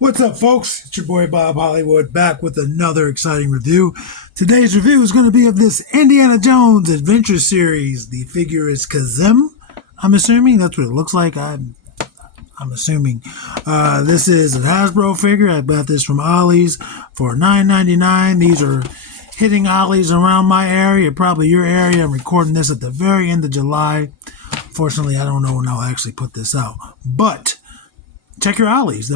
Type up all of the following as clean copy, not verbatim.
What's up, folks? It's your boy Bob Hollywood back with another exciting review. Today's review is going to be of this Indiana Jones Adventure Series. The figure is Kazim. I'm assuming that's what it looks like. I'm assuming. This is a Hasbro figure. I bought this from Ollie's for $9.99. These are hitting Ollie's around my area, probably your area. I'm recording this at the very end of July. Fortunately, I don't know when I'll actually put this out. But check your Ollie's.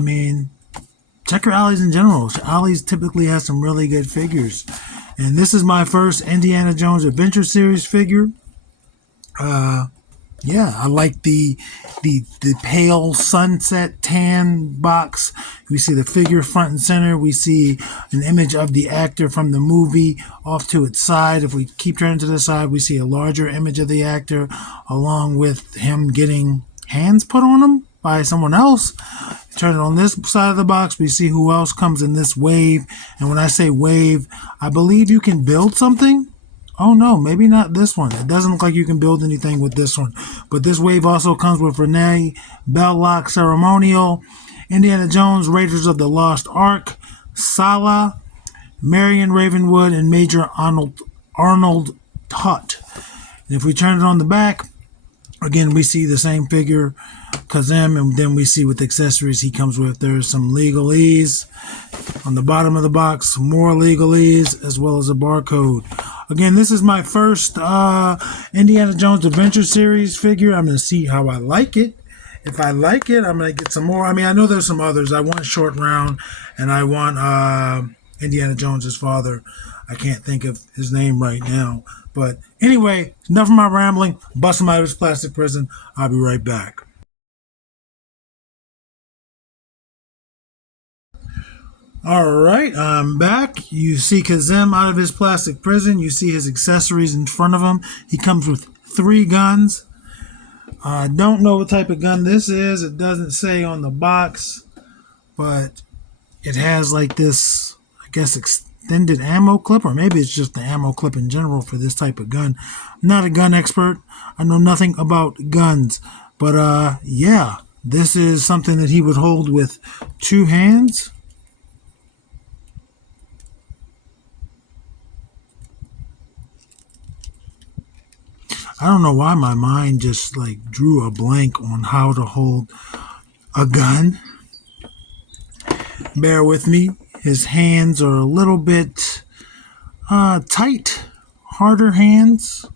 Check your Ollie's in general. Ollie's typically has some really good figures. And this is my first Indiana Jones Adventure Series figure. Yeah, I like the pale sunset tan box. We see the figure front and center. We see an image of the actor from the movie off to its side. If we keep turning to the side, we see a larger image of the actor along with him getting hands put on him by someone else. Turn it on this side of the box, we see who else comes in this wave. And when I say wave, I believe you can build something. Oh no, maybe not this one. It doesn't look like you can build anything with this one. But this wave also comes with Renee, Belloc Ceremonial, Indiana Jones, Raiders of the Lost Ark, Sala, Marion Ravenwood, and Major Arnold Hutt. And if we turn it on the back, again, we see the same figure, Kazim, and then we see with accessories he comes with. There's some legalese on the bottom of the box, more legalese, as well as a barcode. Again, this is my first Indiana Jones Adventure Series figure. I'm going to see how I like it. If I like it, I'm going to get some more. I know there's some others. I want Short Round, and I want Indiana Jones's father. I can't think of his name right now. But anyway, enough of my rambling. Bust him out of his plastic prison. I'll be right back. All right, I'm back. You see Kazim out of his plastic prison. You see his accessories in front of him. He comes with 3 guns. I don't know what type of gun this is. It doesn't say on the box, but it has like this, I guess, extended ammo clip, or maybe it's just the ammo clip in general for this type of gun. I'm not a gun expert. I know nothing about guns, but yeah, this is something that he would hold with 2 hands. I don't know why my mind just like drew a blank on how to hold a gun. Bear with me. His hands are a little bit tight, harder hands.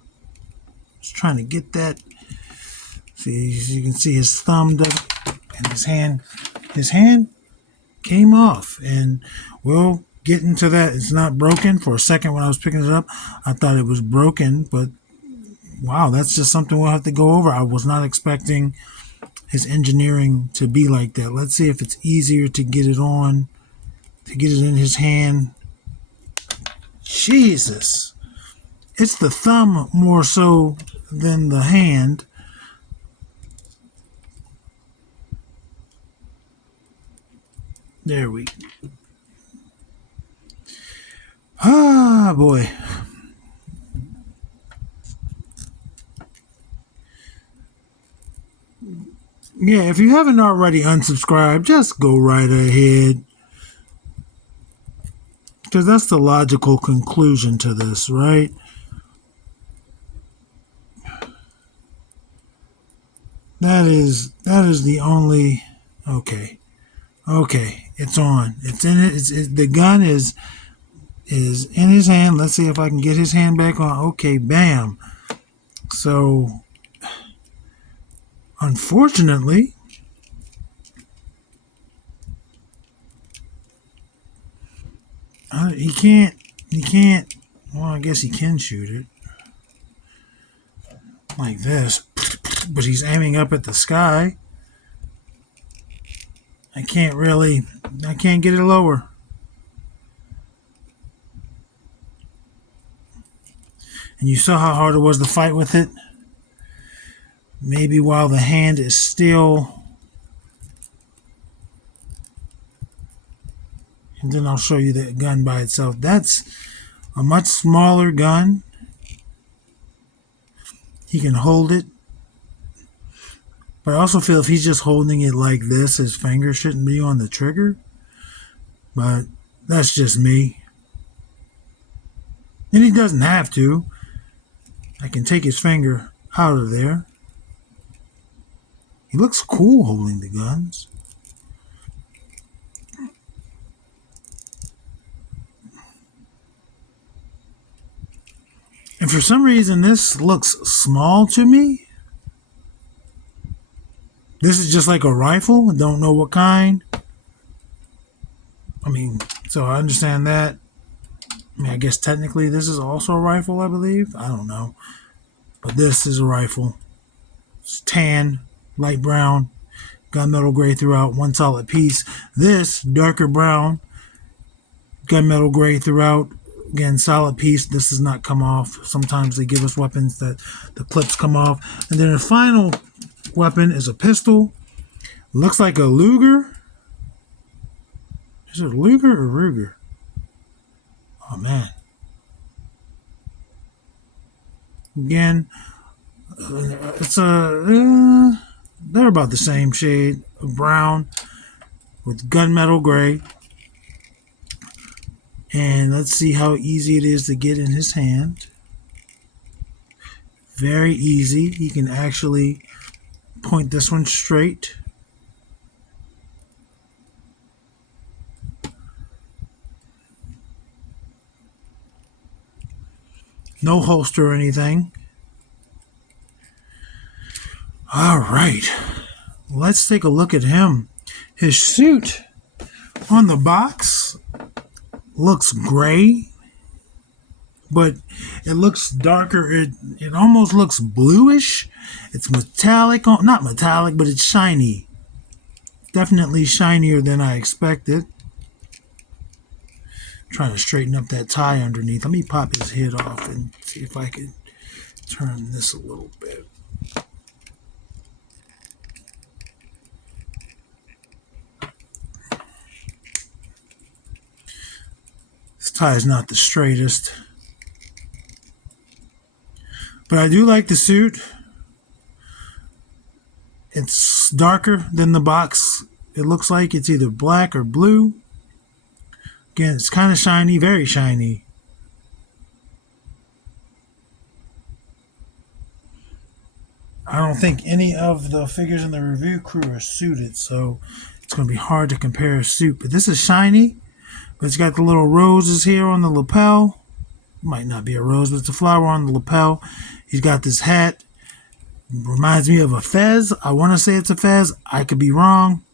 Just trying to get that. See, you can see his thumb and his hand came off, and we'll get into that. It's not broken. For a second when I was picking it up, I thought it was broken, but wow, that's just something we'll have to go over. I was not expecting his engineering to be like that. Let's see if it's easier to get it on, to get it in his hand. Jesus. It's the thumb more so than the hand. There we go. Ah, boy. Yeah, if you haven't already unsubscribed, just go right ahead. Because that's the logical conclusion to this, right? That is the only... Okay, it's on. It's in it. The gun is in his hand. Let's see if I can get his hand back on. Okay, bam. So... unfortunately, he can't, well, I guess he can shoot it like this, but he's aiming up at the sky. I can't get it lower. And you saw how hard it was to fight with it. Maybe while the hand is still, and then I'll show you the gun by itself. That's a much smaller gun. He can hold it. But I also feel if he's just holding it like this, his finger shouldn't be on the trigger. but that's just me. And he doesn't have to. I can take his finger out of there. He looks cool holding the guns. And for some reason, this looks small to me. This is just like a rifle. I don't know what kind. I mean, so I understand that. I mean, I guess technically this is also a rifle, I believe. I don't know. But this is a rifle. It's tan, light brown, gunmetal gray throughout, one solid piece. This, darker brown, gunmetal gray throughout. Again, solid piece. This does not come off. Sometimes they give us weapons that the clips come off. And then the final weapon is a pistol. Looks like a Luger. Is it Luger or Ruger? Oh, man. Again, they're about the same shade of brown with gunmetal gray. And let's see how easy it is to get in his hand. Very easy. You can actually point this one straight. No holster or anything. All right. Let's take a look at him. His suit on the box looks gray, but it looks darker. It almost looks bluish. It's metallic. Not metallic, but it's shiny. Definitely shinier than I expected. Trying to straighten up that tie underneath. Let me pop his head off and see if I can turn this a little bit. This tie is not the straightest, but I do like the suit. It's darker than the box. It looks like it's either black or blue. Again, it's kind of shiny, very shiny. I don't think any of the figures in the review crew are suited, so it's going to be hard to compare a suit. But this is shiny, but it's got the little roses here on the lapel. Might not be a rose, but it's a flower on the lapel. He's got this hat. Reminds me of a fez. I want to say it's a fez. I could be wrong.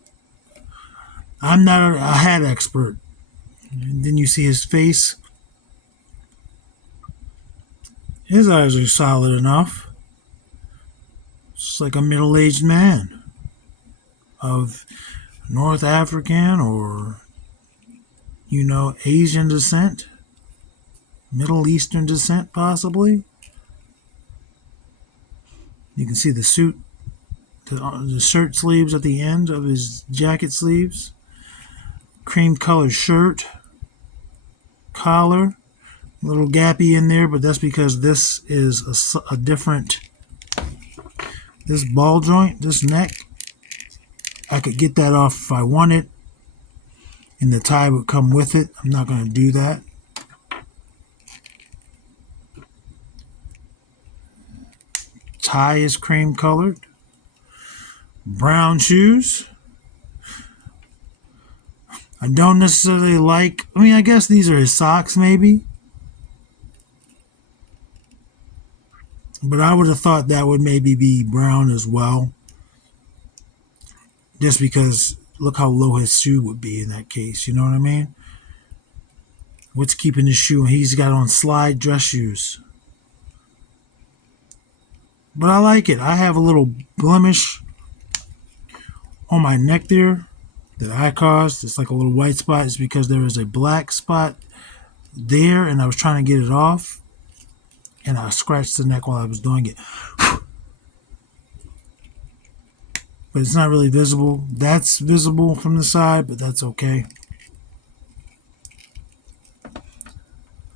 I'm not a hat expert. And then you see his face. His eyes are solid enough. It's like a middle-aged man of North African or, Asian descent. Middle Eastern descent, possibly. You can see the suit, the shirt sleeves at the end of his jacket sleeves. Cream colored shirt. Collar, a little gappy in there, but that's because this is a different, this ball joint, this neck, I could get that off if I wanted, and the tie would come with it. I'm not going to do that. Tie is cream colored. Brown shoes. I don't necessarily like, I guess these are his socks maybe. But I would have thought that would maybe be brown as well. Just because look how low his shoe would be in that case, you know what I mean? What's keeping his shoe? He's got on slide dress shoes. But I like it. I have a little blemish on my neck there that I caused. It's like a little white spot. It's because there is a black spot there and I was trying to get it off and I scratched the neck while I was doing it. But it's not really visible. That's visible from the side, but that's okay.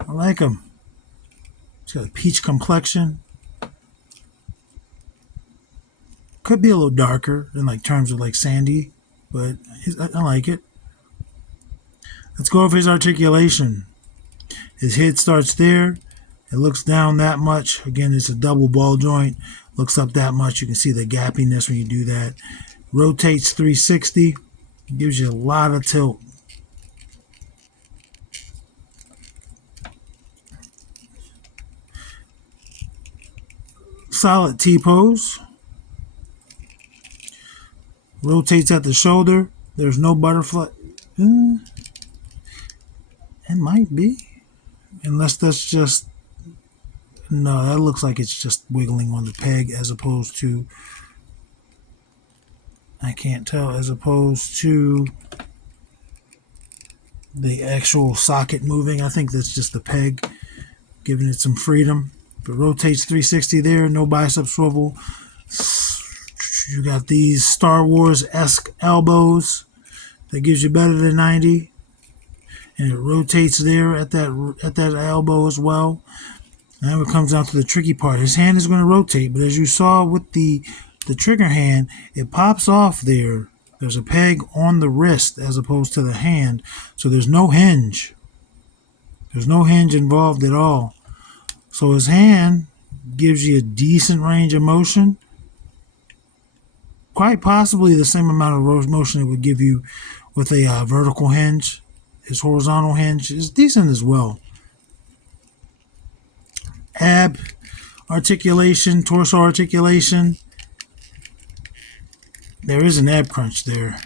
I like him. He's got a peach complexion. Could be a little darker in terms of sandy, but I like it. Let's go over his articulation. His head starts there. It looks down that much. Again, it's a double ball joint. Looks up that much. You can see the gappiness when you do that. Rotates 360. Gives you a lot of tilt. Solid T-pose. Rotates at the shoulder. There's no butterfly. It might be. Unless that's just... No, that looks like it's just wiggling on the peg as opposed to... I can't tell. As opposed to the actual socket moving. I think that's just the peg giving it some freedom. But rotates 360 there. No bicep swivel. You got these Star Wars-esque elbows. That gives you better than 90. And it rotates there at that elbow as well. Now it comes down to the tricky part. His hand is going to rotate, but as you saw with the trigger hand, it pops off there. There's a peg on the wrist as opposed to the hand, so there's no hinge. There's no hinge involved at all. So his hand gives you a decent range of motion. Quite possibly the same amount of motion it would give you with a vertical hinge. His horizontal hinge is decent as well. Ab articulation, torso articulation. There is an ab crunch there,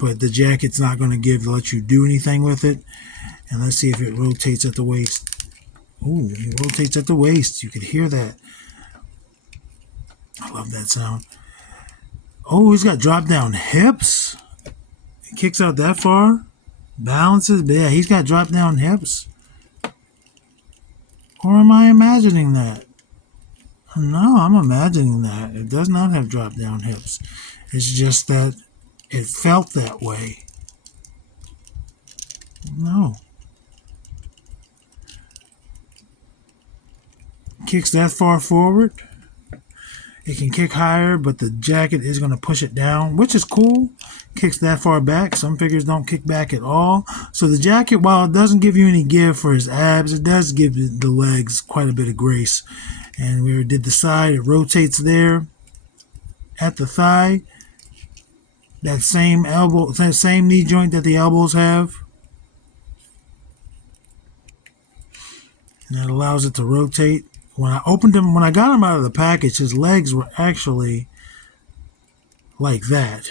but the jacket's not going to let you do anything with it. And let's see if it rotates at the waist. Ooh, it rotates at the waist. You could hear that. I love that sound. Oh, he's got drop down hips. He kicks out that far. Balances. Yeah, he's got drop down hips. Or am I imagining that? No, I'm imagining that. It does not have drop down hips. It's just that it felt that way. No. Kicks that far forward. It can kick higher, but the jacket is going to push it down, which is cool. Kicks that far back. Some figures don't kick back at all. So the jacket, while it doesn't give you any give for his abs, it does give the legs quite a bit of grace. And we did the side. It rotates there at the thigh. That same elbow, that same knee joint that the elbows have. And that allows it to rotate. When I opened him, when I got him out of the package, his legs were actually like that.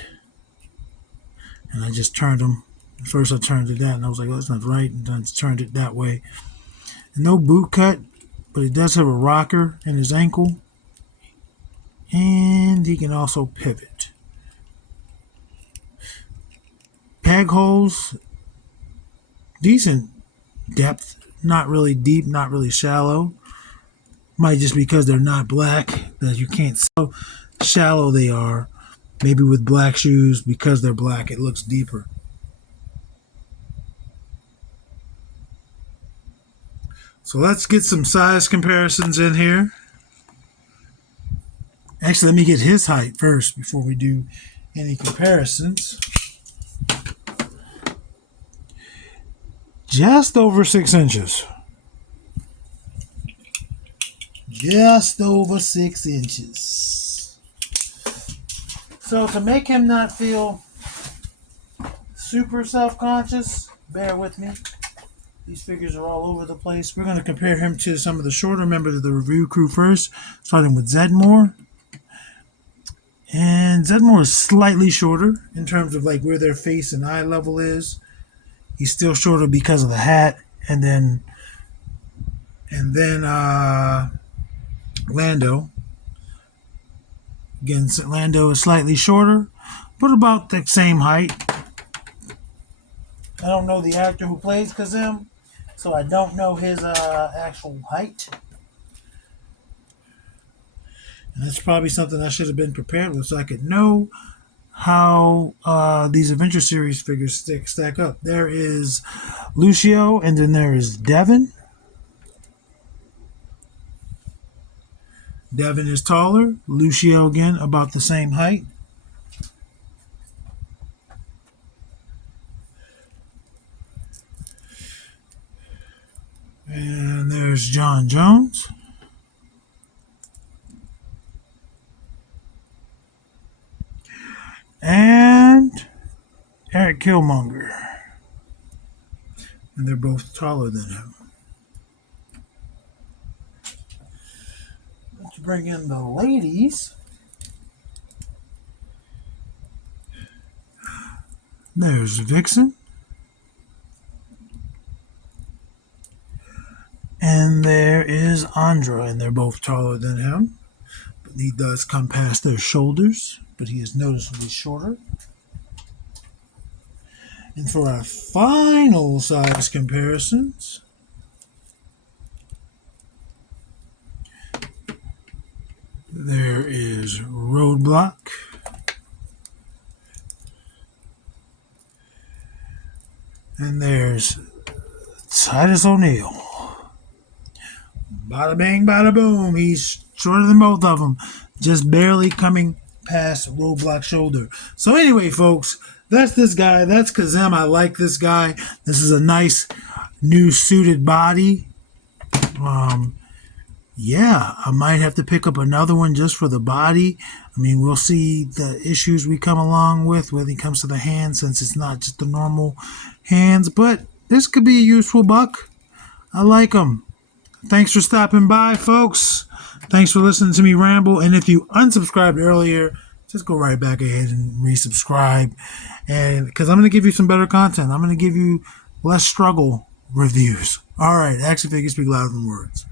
And I just turned them. First I turned it that, and I was like, oh, that's not right. And then I turned it that way. No boot cut, but he does have a rocker in his ankle. And he can also pivot. Peg holes, decent depth. Not really deep, not really shallow. Might just because they're not black that you can't see how shallow they are. Maybe with black shoes, because they're black, it looks deeper. So let's get some size comparisons in here. Actually, let me get his height first before we do any comparisons. Just over 6 inches. Just over 6 inches. So to make him not feel super self-conscious, bear with me. These figures are all over the place. We're going to compare him to some of the shorter members of the review crew first, starting with Zedmore. And Zedmore is slightly shorter in terms of like where their face and eye level is. He's still shorter because of the hat, and then Lando. Again, Lando is slightly shorter, but about the same height. I don't know the actor who plays Kazim, so I don't know his actual height. And that's probably something I should have been prepared with so I could know how these Adventure Series figures stack up. There is Lucio, and then there is Devin. Devin is taller. Lucio, again, about the same height. And there's John Jones. And Eric Killmonger. And they're both taller than him. Let's bring in the ladies. There's Vixen. And there is Andra, and they're both taller than him. But he does come past their shoulders, but he is noticeably shorter. And for our final size comparisons, there is Roadblock. And there's Titus O'Neil. Bada bang, bada boom. He's shorter than both of them. Just barely coming past Roadblock's shoulder. So anyway, folks, that's this guy. That's Kazim. I like this guy. This is a nice new suited body. Yeah, I might have to pick up another one just for the body. I mean, we'll see the issues we come along with when it comes to the hands, since it's not just the normal hands. But this could be a useful buck. I like them. Thanks for stopping by, folks. Thanks for listening to me ramble. And if you unsubscribed earlier, just go right back ahead and resubscribe. And because I'm going to give you some better content. I'm going to give you less struggle reviews. All right, action figures speak louder than words.